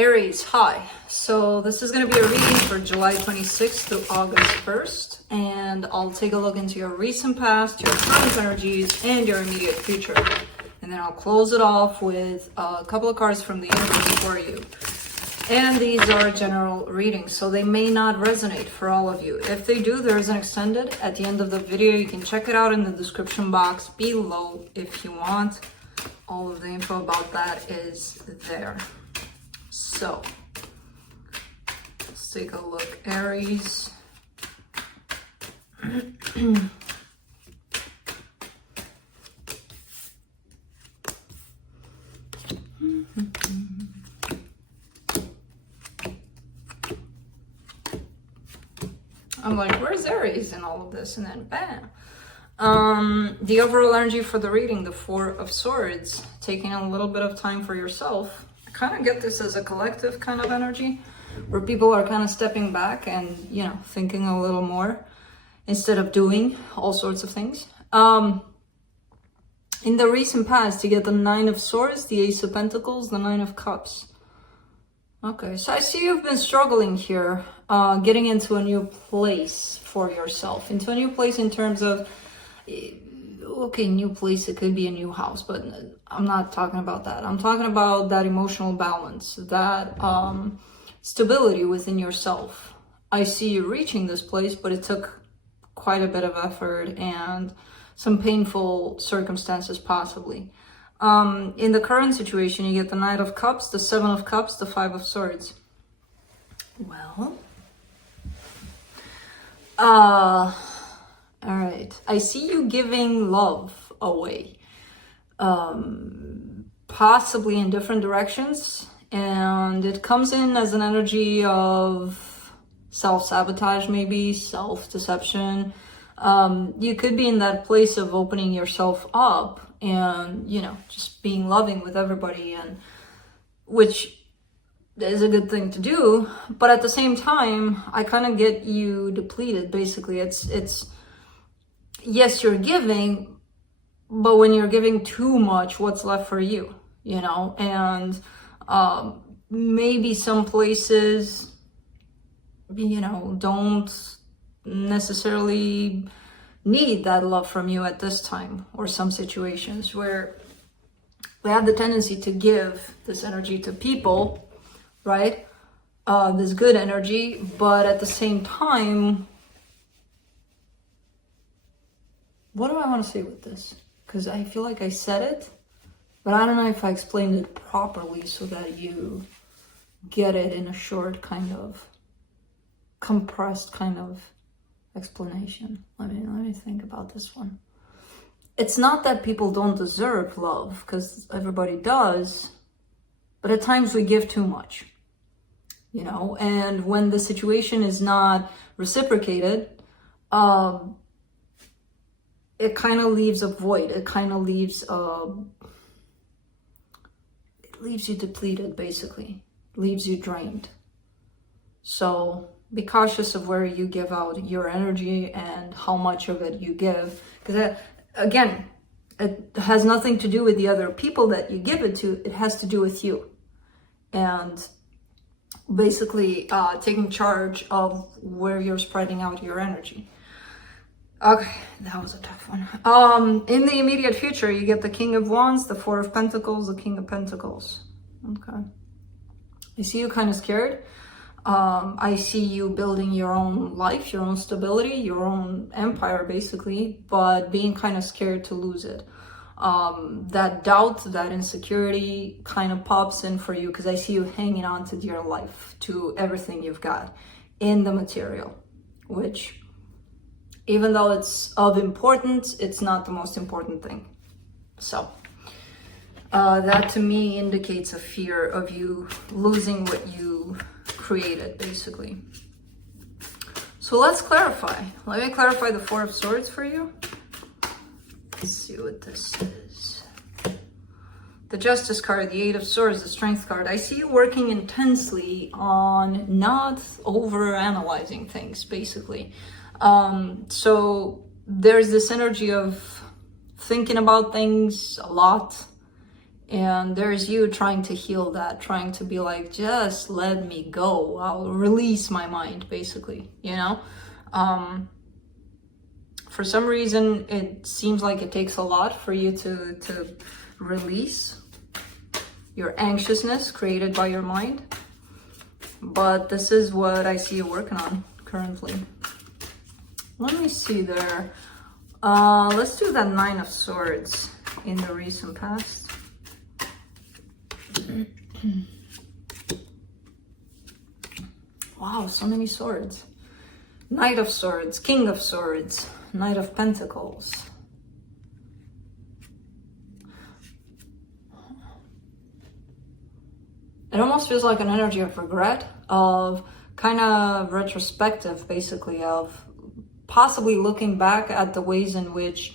Aries, hi. So this is going to be a reading for July 26th to August 1st, and I'll take a look into your recent past, your current energies, and your immediate future. And then I'll close it off with a couple of cards from the universe for you. And these are general readings, so they may not resonate for all of you. If they do, there is an extended at the end of the video. You can check it out in the description box below if you want. All of the info about that is there. So, let's take a look. Aries. I'm like, where's Aries in all of this? And then bam. The overall energy for the reading, the Four of Swords, taking a little bit of time for yourself. I kind of get this as a collective kind of energy where people are kind of stepping back and, you know, thinking a little more instead of doing all sorts of things. In the recent past, you get the Nine of Swords, the Ace of Pentacles, the Nine of Cups. Okay, so I see you've been struggling here, getting into a new place for yourself, into a new place in terms of, okay, new place, it could be a new house, but I'm not talking about that. I'm talking about that emotional balance, that stability within yourself. I see you reaching this place, but it took quite a bit of effort and some painful circumstances possibly. In the current situation, you get the Knight of Cups, the Seven of Cups, the Five of Swords. Well, all right. I see you giving love away, possibly in different directions, and it comes in as an energy of self-sabotage, maybe self-deception. You could be in that place of opening yourself up and, you know, just being loving with everybody, and which is a good thing to do, but at the same time, I kind of get you depleted. Basically, it's yes, you're giving, but when you're giving too much, what's left for you, you know? And maybe some places, you know, don't necessarily need that love from you at this time, or some situations where we have the tendency to give this energy to people, right? This good energy, but at the same time, what do I want to say with this? Because I feel like I said it, but I don't know if I explained it properly so that you get it in a short, kind of compressed kind of explanation. Let me think about this one. It's not that people don't deserve love, because everybody does, but at times we give too much, you know, and when the situation is not reciprocated, it kind of leaves a void. It kind of leaves it leaves you depleted, basically. It leaves you drained. So be cautious of where you give out your energy and how much of it you give, because again, it has nothing to do with the other people that you give it to. It has to do with you, and basically taking charge of where you're spreading out your energy. Okay, that was a tough one. In the immediate future, you get the King of Wands, the Four of Pentacles, the King of Pentacles. Okay. I see you kind of scared. I see you building your own life, your own stability, your own empire, basically, but being kind of scared to lose it. That doubt, that insecurity kind of pops in for you, because I see you hanging on to your life, to everything you've got in the material, which, even though it's of importance, it's not the most important thing. So that to me indicates a fear of you losing what you created, basically. So let's clarify. Let me clarify the Four of Swords for you. Let's see what this is. The Justice card, the Eight of Swords, the Strength card. I see you working intensely on not over-analyzing things, basically. So there's this energy of thinking about things a lot And there's you trying to heal that, trying to be like, just let me go. I'll release my mind, basically, you know? For some reason, it seems like it takes a lot for you to release your anxiousness created by your mind. But this is what I see you working on currently. Let me see there. Let's do that Nine of Swords in the recent past. Wow, so many swords. Knight of Swords, King of Swords, Knight of Pentacles. It almost feels like an energy of regret, of kind of retrospective, basically, of possibly looking back at the ways in which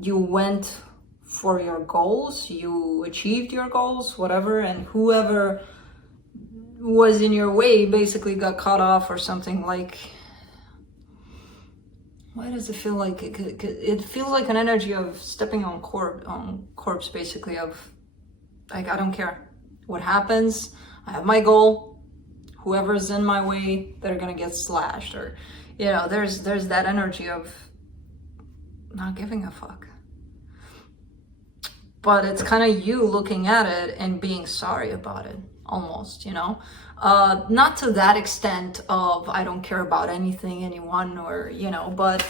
you went for your goals, you achieved your goals, whatever, and whoever was in your way basically got cut off or something. Like, why does it feel like it feels like an energy of stepping on corpse, basically, of like, I don't care what happens, I have my goal, whoever's in my way, they're gonna get slashed. Or, you know, there's that energy of not giving a fuck. But it's kind of you looking at it and being sorry about it, almost, you know? Not to that extent of I don't care about anything, anyone, or, you know, but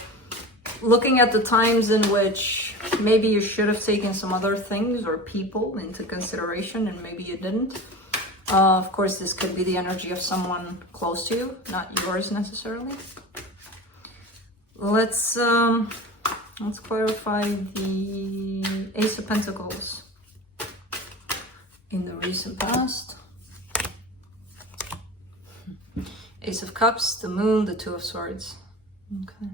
looking at the times in which maybe you should have taken some other things or people into consideration and maybe you didn't. Of course, this could be the energy of someone close to you, not yours necessarily. Let's clarify the Ace of Pentacles in the recent past. Ace of Cups, the Moon, the Two of Swords. Okay.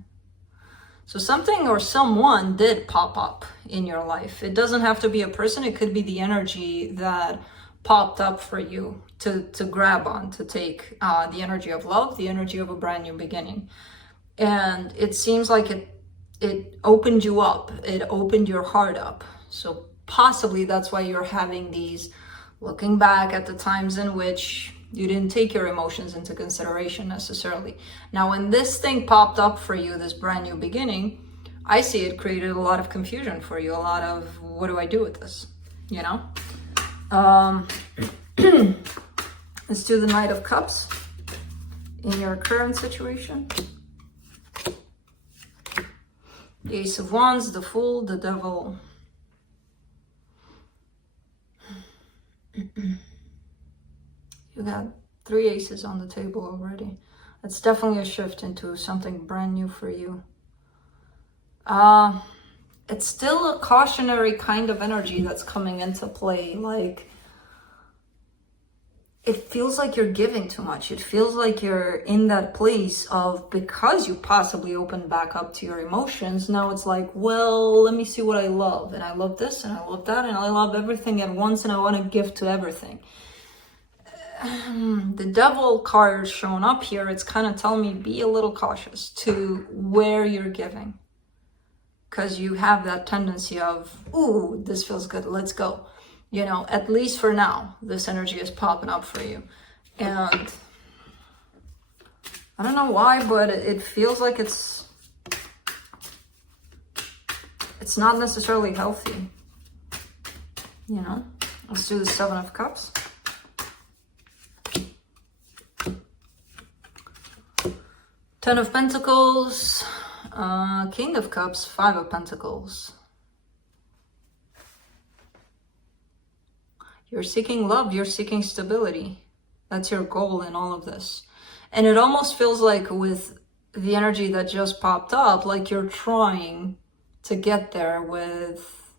So something or someone did pop up in your life. It doesn't have to be a person. It could be the energy that popped up for you to grab on, to take the energy of love, the energy of a brand new beginning. And it seems like it opened you up. It opened your heart up. So possibly that's why you're having these, looking back at the times in which you didn't take your emotions into consideration necessarily. Now, when this thing popped up for you, this brand new beginning, I see it created a lot of confusion for you, a lot of, what do I do with this? You know? Let's do the Knight of Cups in your current situation. The Ace of Wands, the Fool, the Devil. You got 3 aces on the table already. It's definitely a shift into something brand new for you. It's still a cautionary kind of energy that's coming into play. Like, it feels like you're giving too much. It feels like you're in that place of, because you possibly opened back up to your emotions, now it's like, well, let me see what I love. And I love this and I love that and I love everything at once and I want to give to everything. The Devil card showing up here, it's kind of telling me be a little cautious to where you're giving. Because you have that tendency of, ooh, this feels good, let's go. You know, at least for now, this energy is popping up for you. And I don't know why, but it feels like it's not necessarily healthy. You know, let's do the Seven of Cups. Ten of Pentacles, King of Cups, Five of Pentacles. You're seeking love, you're seeking stability. That's your goal in all of this. And it almost feels like with the energy that just popped up, like you're trying to get there with,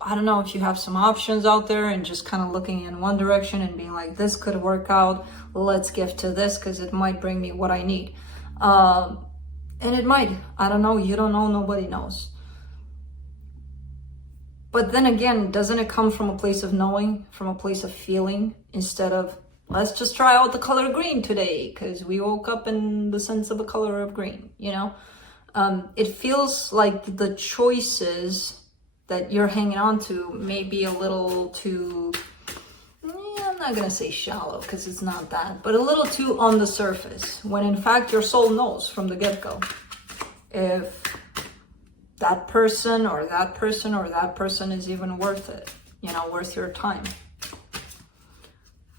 I don't know if you have some options out there and just kind of looking in one direction and being like, this could work out, let's give to this because it might bring me what I need. And it might, I don't know, you don't know, nobody knows. But then again, doesn't it come from a place of knowing, from a place of feeling, instead of, let's just try out the color green today because we woke up in the sense of a color of green, you know? It feels like the choices that you're hanging on to may be a little too, I'm not gonna say shallow because it's not that, but a little too on the surface, when in fact your soul knows from the get-go if that person or that person or that person is even worth it, you know, worth your time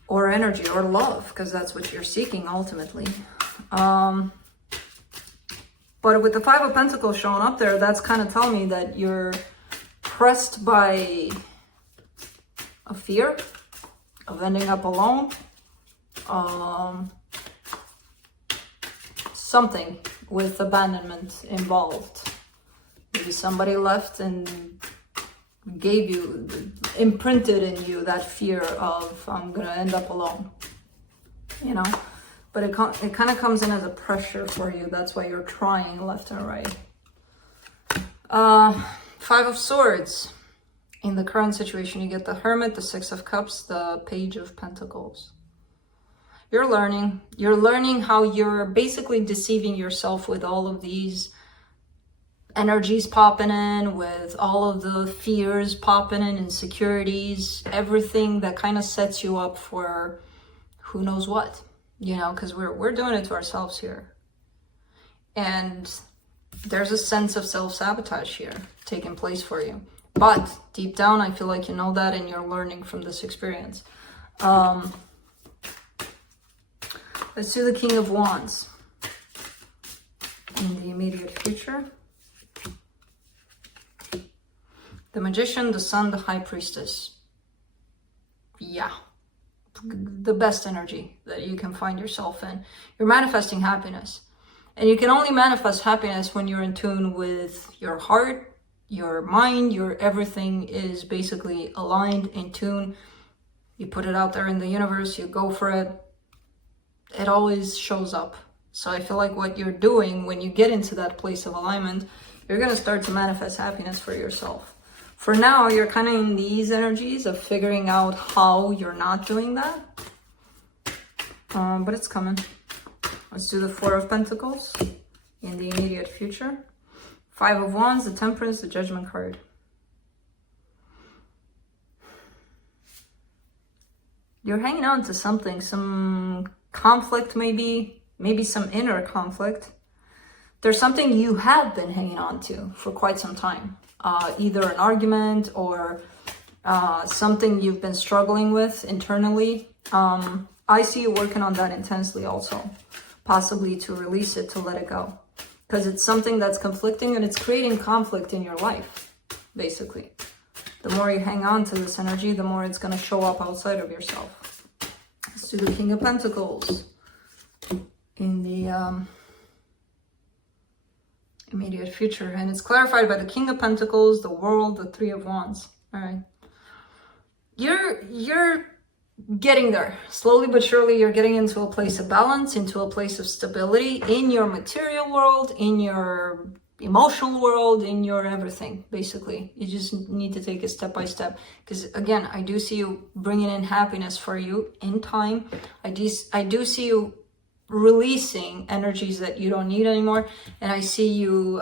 or energy or love, because that's what you're seeking ultimately. But with the Five of Pentacles showing up there, that's kind of telling me that you're pressed by a fear of ending up alone. Something with abandonment involved. Maybe somebody left and gave you, imprinted in you that fear of, I'm gonna end up alone, you know? But it kind of comes in as a pressure for you. That's why you're trying left and right. Five of Swords. In the current situation, you get the Hermit, the Six of Cups, the Page of Pentacles. You're learning. You're learning how you're basically deceiving yourself with all of these energies popping in, with all of the fears popping in, insecurities, everything that kind of sets you up for who knows what. You know, because we're doing it to ourselves here. And there's a sense of self-sabotage here taking place for you. But deep down, I feel like you know that and you're learning from this experience. Let's do the King of Wands. In the immediate future. The Magician, the Sun, the High Priestess. Yeah. The best energy that you can find yourself in. You're manifesting happiness. And you can only manifest happiness when you're in tune with your heart, your mind, your everything is basically aligned, in tune. You put it out there in the universe, you go for it. It always shows up. So I feel like what you're doing when you get into that place of alignment, you're going to start to manifest happiness for yourself. For now, you're kind of in these energies of figuring out how you're not doing that. But it's coming. Let's do the Four of Pentacles in the immediate future. Five of Wands, the Temperance, the Judgment card. You're hanging on to something, some conflict maybe some inner conflict. There's something you have been hanging on to for quite some time. Either an argument or something you've been struggling with internally. I see you working on that intensely also, possibly to release it, to let it go. Because it's something that's conflicting and it's creating conflict in your life, basically. The more you hang on to this energy, the more it's going to show up outside of yourself. Let's do the King of Pentacles in the immediate future, and it's clarified by the King of Pentacles, the World, the Three of Wands. All right, you're getting there slowly but surely. You're getting into a place of balance, into a place of stability in your material world, in your emotional world, in your everything. Basically, you just need to take it step by step, because again, I do see you bringing in happiness for you in time. I do see you releasing energies that you don't need anymore, and I see you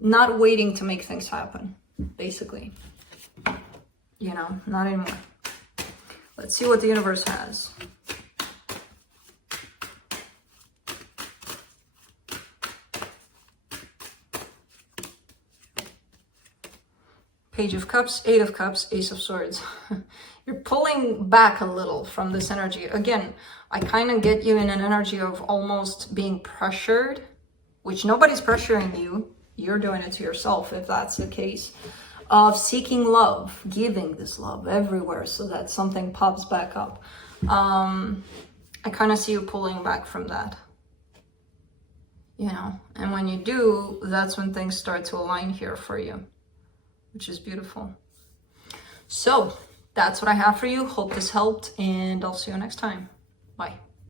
not waiting to make things happen, basically, you know, not anymore. Let's see what the universe has. Page of Cups, Eight of Cups, Ace of Swords. You're pulling back a little from this energy. Again, I kind of get you in an energy of almost being pressured, which nobody's pressuring you. You're doing it to yourself if that's the case. Of seeking love, giving this love everywhere so that something pops back up. I kind of see you pulling back from that. You know, and when you do, that's when things start to align here for you, which is beautiful. So that's what I have for you. Hope this helped, and I'll see you next time. Bye.